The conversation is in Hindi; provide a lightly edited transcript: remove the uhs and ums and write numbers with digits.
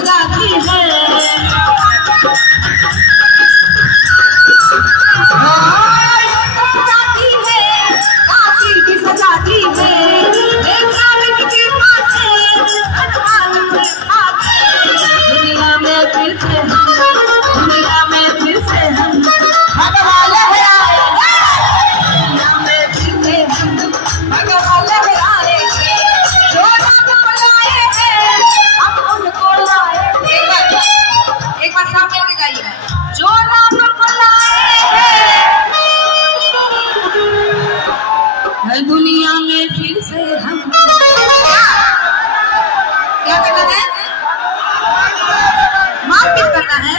सजाती है। सजाती है, काशी की सजाती है। दुनिया में फिर से हम भगवान लहराए, दुनिया में फिर से हम भगवान लहराए। जो रब बुलाए हैं हम उनको लाए। एक बार सामने के गाइए। जो रब बुलाए हैं दुनिया में फिर से हम क्या करना है? मार्केट करना है।